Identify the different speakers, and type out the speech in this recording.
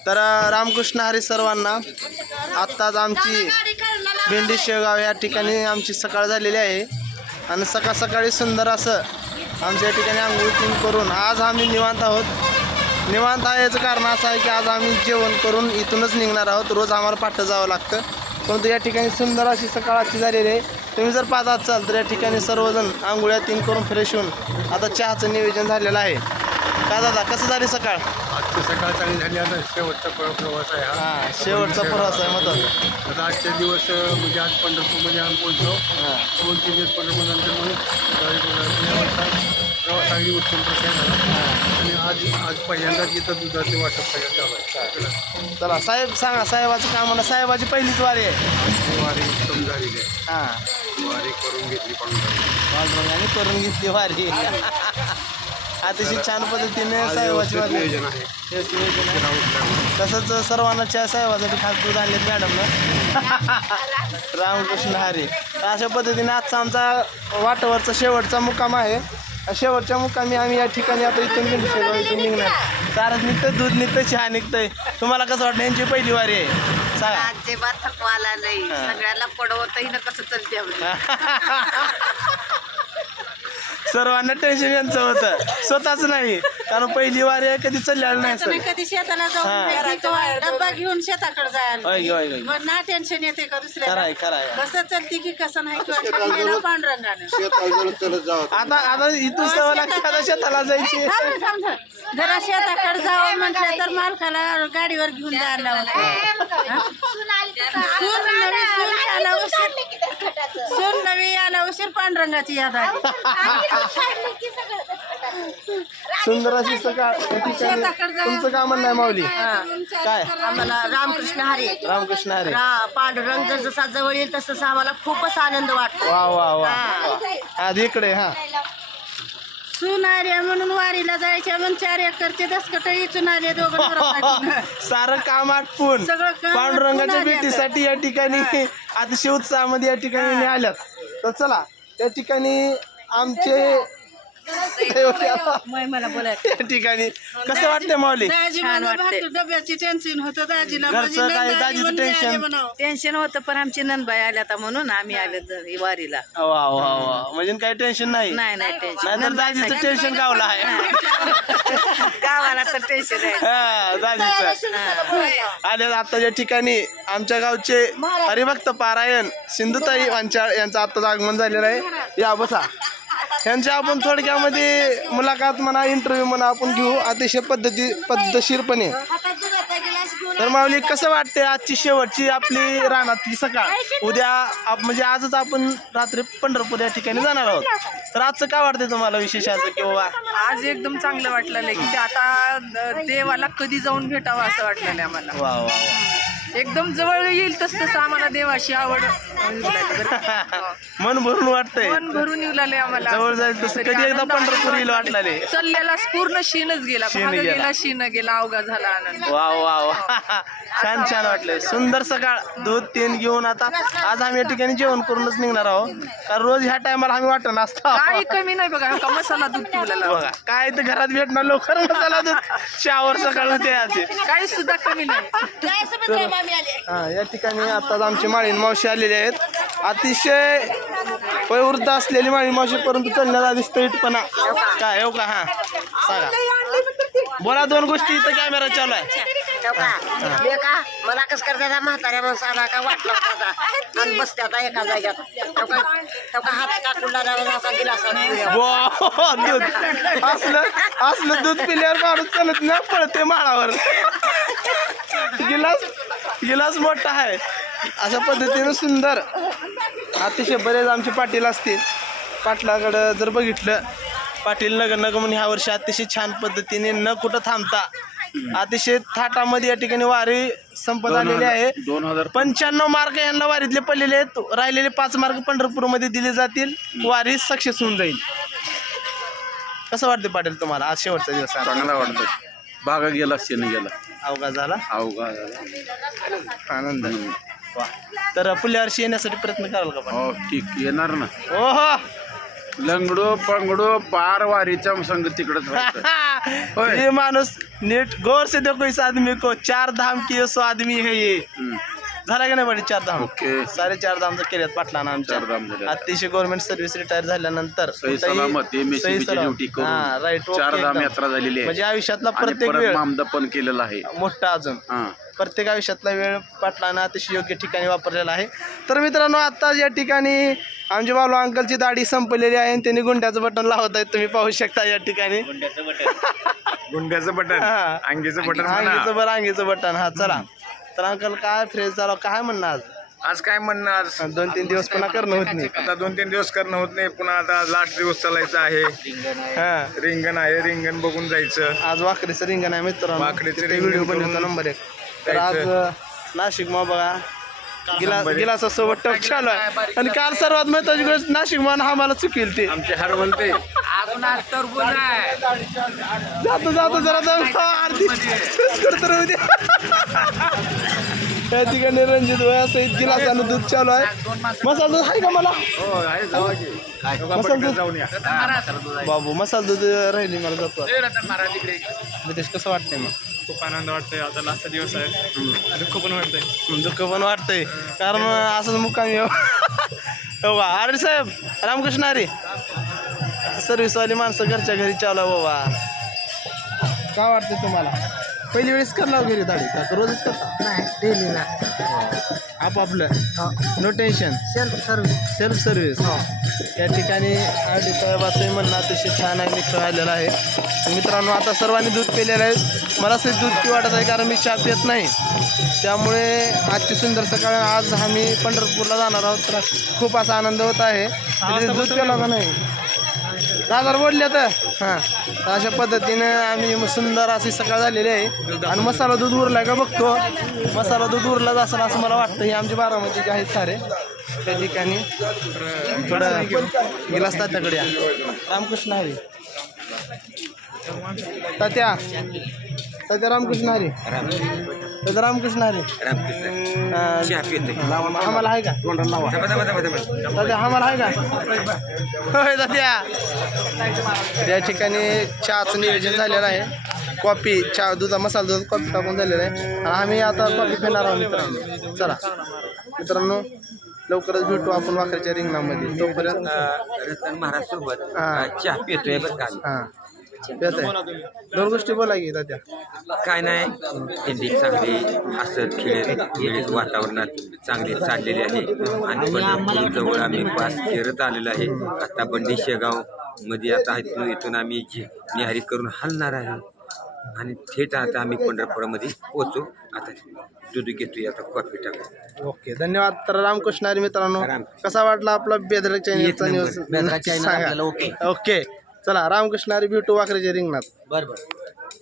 Speaker 1: तर रामकृष्ण हरी सर्वांना. आत्ताच आमची भेंडी शेगाव या ठिकाणी आमची सकाळ झालेली आहे आणि सकाळी सुंदर असं आमच्या ठिकाणी आंघोळ करून आज आम्ही निवांत आहोत. निवांत आहे याचं कारण असं आहे की आज आम्ही जेवण करून इथूनच निघणार आहोत. रोज आम्हाला पाठं जावं लागतं, परंतु या ठिकाणी सुंदर अशी सकाळची झालेली आहे. तुम्ही जर पाहत असाल तर या ठिकाणी सर्वजण आंघोळ्या करून फ्रेश होऊन आता चहाचं नियोजन झालेलं आहे. का दादा कसं झाली सकाळ?
Speaker 2: आजची सकाळ चांगली झाली. आता शेवटचा प्रवास आहे
Speaker 1: हां, शेवटचा प्रवास आहे. मग
Speaker 2: आता आजचे दिवस म्हणजे आज पंढरपूरमध्ये आम्ही पोहोचलो. 2-3 दिवस पंढरपूरनंतर मग प्रवास अगदी उत्तम प्रकारे झाला. आणि आज पहिल्यांदाच इथं दुधाचे वाटप सगळं चालू आहे.
Speaker 1: चला साहेब सांगा, साहेबाचं काम म्हणा. साहेबाची पहिलीच वारी आहे.
Speaker 2: वारी उत्तम झालेली आहे.
Speaker 1: हां,
Speaker 2: वारी करून घेतली पांडुरंगाने.
Speaker 1: करून घेतली वारी. अतिशय छान पद्धतीने साहेबाची वारी
Speaker 2: नियोजन आहे.
Speaker 1: तसंच सर्वांना चहा साहेबासाठी खास दूध आणले मॅडमनं. रामकृष्ण हरी. अशा पद्धतीने आजचा आमचा वाटावरचा शेवटचा मुक्काम आहे. शेवटच्या मुक्कामी आम्ही या ठिकाणी आता इथून निघणार. सारच निघतं, दूध निघतं, चहा निघतंय. तुम्हाला कसं वाटतं? यांची पहिली वारी आहे. सांगा.
Speaker 3: अजिबात थकवाला नाही. सगळ्याला पडवतही ना कसं चालते.
Speaker 1: सर्वांना टेन्शन यांचं होतं, स्वतःच नाही, कारण पहिली वारी आहे, कधी चाललेलं नाही सर.
Speaker 3: कधी शेताला जाऊन डब्बा घेऊन शेताकडे जायला मग ना टेन्शन येते का दुसऱ्या
Speaker 1: खरंय खरंय.
Speaker 3: कसं चलते की कसं नाही किंवा पांडुरंगाने.
Speaker 1: आता इथून सवय लागते आता शेताला जायची.
Speaker 3: जरा शेताकडे जावं म्हटलं तर मालकाला गाडीवर घेऊन जायला सून नवी आला उशीर पांडुरंगाची याद आली.
Speaker 1: सुंदर अशी सकाळ. तुमचं काय म्हणणं आहे माऊली? काय
Speaker 3: आम्हाला रामकृष्ण हरी
Speaker 1: रामकृष्ण हरी.
Speaker 3: पांडुरंग जसा जवळ येईल तसं आम्हाला खूपच आनंद वाटतो.
Speaker 1: वा वा वा. आधी इकडे. हा,
Speaker 3: सून आल्या म्हणून वारीला जायच्या म्हणून 4 एकरचे दसकट इचून आले दोघं.
Speaker 1: सारं काम आटपून
Speaker 3: सगळं काम
Speaker 1: पांडुरंगाच्या
Speaker 3: आटपून
Speaker 1: भेटीसाठी या ठिकाणी अतिशय उत्साहामध्ये या ठिकाणी आल्यात. तर चला त्या ठिकाणी आमचे
Speaker 3: मला बोलायचं
Speaker 1: या ठिकाणी कसं वाटतंय माऊली?
Speaker 3: डब्याची टेन्शन होतं दाजीला.
Speaker 1: घरचं काय दाजीचं
Speaker 3: टेन्शन होतं, पण आमची नंदबाई आल्या आता म्हणून आम्ही आले वारीला.
Speaker 1: वा वा वा. म्हणजे काही टेन्शन नाही.
Speaker 3: नाही टेन्शन.
Speaker 1: नाहीतर दाजीचं टेन्शन गावलं आहे.
Speaker 3: गावाला तर टेन्शन आहे.
Speaker 1: हा, दाजीचं आले. आता या ठिकाणी आमच्या गावचे हरिभक्त पारायण सिंधुताई यांचं आत्ताच आगमन झालेलं आहे. या बसा. यांच्या आपण थोडक्यामध्ये मुलाखत म्हणा, इंटरव्ह्यू म्हणा आपण घेऊ अतिशय पद्धतशीरपणे. तर माऊली कसं वाटते आजची शेवटची आपली रानातली सकाळ? उद्या म्हणजे आजच आपण रात्री पंढरपूर या ठिकाणी जाणार आहोत. तर आजचं काय वाटतंय तुम्हाला विशेष असं किंवा?
Speaker 4: आज एकदम चांगलं वाटलेलं आहे की आता देवाला कधी जाऊन भेटावं असं वाटलेलं आहे आम्हाला.
Speaker 1: वा वा वा.
Speaker 4: एकदम जवळ येईल तसं आम्हाला देवाची आवड
Speaker 1: मन भरून वाटतंय.
Speaker 4: मन भरून येऊ लागले आम्हाला.
Speaker 1: जवळ जाईल तसं कधी एकदा पंढरपूर येईल वाटले.
Speaker 4: चाललेला पूर्ण शीनच गेला. शीन गेला, अवघा झाला आनंद.
Speaker 1: वा वा वा. छान छान वाटले. सुंदर सकाळ. दूध 3 घेऊन आता आज आम्ही या ठिकाणी जेवण करूनच निघणार आहोत, कारण रोज ह्या टायमाला आम्ही वाटत नसतो.
Speaker 4: काही कमी नाही बघा. का मसाला दूध ठेवलेला
Speaker 1: बघा काय तर घरात भेटणार लवकर मसाला दूध. शावर सकाळ होते आज.
Speaker 4: काही सुद्धा कमी नाही.
Speaker 1: हा, या ठिकाणी आता आमची माळीन मावशी आलेली आहेत. अतिशय वयोवृद्ध असलेली माळीन मावशी, परंतु चलण्यात आधी स्ट्रेटपणा. काय हो का? हा सांगा, बोला 2 गोष्टी. इथं कॅमेरा चालू आहे.
Speaker 3: मला कसं करता म्हाताऱ्या माणसाला का वाटला होता आणि बसते आता एका जाग्यात हात काटूला गिलास
Speaker 1: दूध असलं दूध पिल्यावर माणूस चालत ना, पळते माळावर. गिलास मोठा आहे. अशा पद्धतीनं सुंदर अतिशय बरेच आमचे पाटील असतील. पाटलाकडं जर बघितलं, पाटील नगर म्हणून ह्या वर्षी अतिशय छान पद्धतीने न कुठं थांबता अतिशय थाटामध्ये या ठिकाणी वारी संपत आलेली आहे. 95 मार्क यांना वारीतले पडलेले आहेत. राहिलेले 5 मार्क पंढरपूरमध्ये दिले जातील. वारी सक्सेस होऊन जाईल. कसं वाटतं पाटील तुम्हाला आज शेवटचा दिवस?
Speaker 2: चांगला वाटतं. बागा गेला, शेण गेला,
Speaker 1: अवघा झाला. आनंद. वा. तर पुढल्या वर्षी येण्यासाठी प्रयत्न कराल का?
Speaker 2: हो ठीक, येणार ना.
Speaker 1: ओहो,
Speaker 2: लंगडो पंगडो पार वारीच्या संग तिकडच
Speaker 1: ये माणूस नीट गौर से देखो इस आदमी को, 4 धाम की सो आदमी है ये. झाला का नाही बडी 4 धाम?
Speaker 2: ओके.
Speaker 1: 4.5 धाम केल्यात पाटलानं आमच्या.
Speaker 2: 4 धाम झाले.
Speaker 1: अतिशय गव्हर्नमेंट सर्व्हिस रिटायर झाल्यानंतर
Speaker 2: सही सलामत MSCB ची ड्युटी करून
Speaker 1: राईट
Speaker 2: 4 धाम यात्रा झालेली आहे.
Speaker 1: म्हणजे आयुष्यातला
Speaker 2: आणि
Speaker 1: प्रत्येक
Speaker 2: परत
Speaker 1: वेळ
Speaker 2: मामदापन केलेलं आहे.
Speaker 1: मोठा अजून
Speaker 2: हा.
Speaker 1: प्रत्येक आयुष्यातला वेळ पाटलानं अतिशय योग्य ठिकाणी वापरलेला आहे. तर मित्रांनो आता या ठिकाणी आमचे बालू अंकलची दाढी संपलेली आहे आणि त्यांनी गुंड्याचं बटन लावत आहेत, तुम्ही पाहू शकता या ठिकाणी.
Speaker 2: गुंड्याचं बटन,
Speaker 1: हा.
Speaker 2: अंगीचं बटन.
Speaker 1: अंगीचं बटन. हा चला. तर अंकल काय फ्रेश झाला, काय म्हणणं आज?
Speaker 2: आज काय म्हणणं, आज
Speaker 1: 2-3 दिवस पुन्हा करणं होत नाही.
Speaker 2: आता 2-3 दिवस करणं होत नाही. पुन्हा आता लास्ट दिवस चालायचं आहे.
Speaker 1: हा
Speaker 2: रिंगण आहे, रिंगण बघून जायचं.
Speaker 1: आज वाकडीचं रिंगण आहे मित्रांनो.
Speaker 2: वाकडीचं
Speaker 1: ते
Speaker 2: रिंगण
Speaker 1: व्हिडिओ
Speaker 2: करून
Speaker 1: बनवतो नंबर 1. तर आज नाशिक मा बघा गिलासासोबत टप चालू आहे. आणि काल सर्वात महत्वाची गोष्ट नाशिक मान हा मला चुकील ते
Speaker 2: आमचे हार म्हणते
Speaker 1: जातो जरा जाऊ आरती करतो राहू द्या. त्या ठिकाणी रणजित वया सहित गिलासानं दूध चालू आहे. मसाला दूध आहे का मला?
Speaker 2: हो आहे, जाऊ की.
Speaker 1: मसाला दूध
Speaker 2: जाऊन या.
Speaker 1: बाबू मसाला दूध राहिली मला जातो. नितेश कसं वाटतंय मग?
Speaker 5: खूप आनंद वाटतोय. आता लास्टचा दिवस आहे, दुःख पण वाटतंय.
Speaker 1: दुःख पण वाटतंय कारण असंच मुक्कामी हो का. अरे साहेब रामकृष्ण अरे सर्व्हिसवाली माणसं घरच्या घरी चालू आहे बाबा. काय वाटतंय तुम्हाला? पहिली वेळेस करला घरी दाढी का रोजच करता?
Speaker 3: नाही डेली ना
Speaker 1: आपापलं नो टेन्शन. Self service. या ठिकाणी आर डी साहेबाचंही म्हणणं अतिशय छान आहे, मित्र आलेला आहे. मित्रांनो आता सर्वांनी दूध पिलेलं आहे. मला असं दूध पी वाटत आहे कारण मी चहा पित नाही. त्यामुळे आजची सुंदर सकाळ. आज आम्ही पंढरपूरला जाणार आहोत तर खूप असा आनंद होत आहे. दूध पिला का नाही? 10,000 बोलले तर हां. तर अशा पद्धतीनं आम्ही सुंदर अशी सकाळ झालेली आहे. आणि मसाला दूध उरला का बघतो. मसाला दूध उरलाच असेल असं मला वाटतं. हे आमचे बारामतीचे आहेत सारे. त्या ठिकाणी थोडं गिलास तात्याकडे या. रामकृष्ण हरी तात्या रामकृष्ण हरी तात्या रामकृष्ण हरी. आम्हाला आहे का तात्या? आम्हाला आहे का होय तात्या? या ठिकाणी चहाचं नियोजन झालेलं आहे. कॉफी चहा दुधा मसाला दूध कॉफी टाकून झालेलं आहे. आणि आम्ही आता कॉफी पिणार आहोत मित्रांनो. चला मित्रांनो लवकरच भेटू आपण वाखरीच्या रिंगणामध्ये. तोपर्यंत
Speaker 6: रतन महाराज सोबत
Speaker 1: हां
Speaker 6: चहा पितोय बरं का.
Speaker 1: हां येत आहे. 2 गोष्टी बोला की तात्या.
Speaker 6: काय नाही, दिंडी चांगली हसत खेळत वातावरणात चांगली चाललेली आहे. आणि पंढरपूर जवळ आम्ही पास करत आलेलो आहे. आता बंडी शेगाव मध्ये आता इथून आम्ही निहारी करून हलणार आहे आणि थेट आता आम्ही पंढरपुरामध्ये पोहोचू. आता दूध घेतोय, आता कॉफी टाकू.
Speaker 1: ओके धन्यवाद. तर रामकृष्ण हरी मित्रांनो कसा वाटला आपला बेदरक चॅनलचा न्यूज?
Speaker 6: बेदरक चॅनल आपल्याला ओके.
Speaker 1: ओके चला रामकृष्ण हरी भेटू वाखरीच्या रिंगणात.
Speaker 6: बरं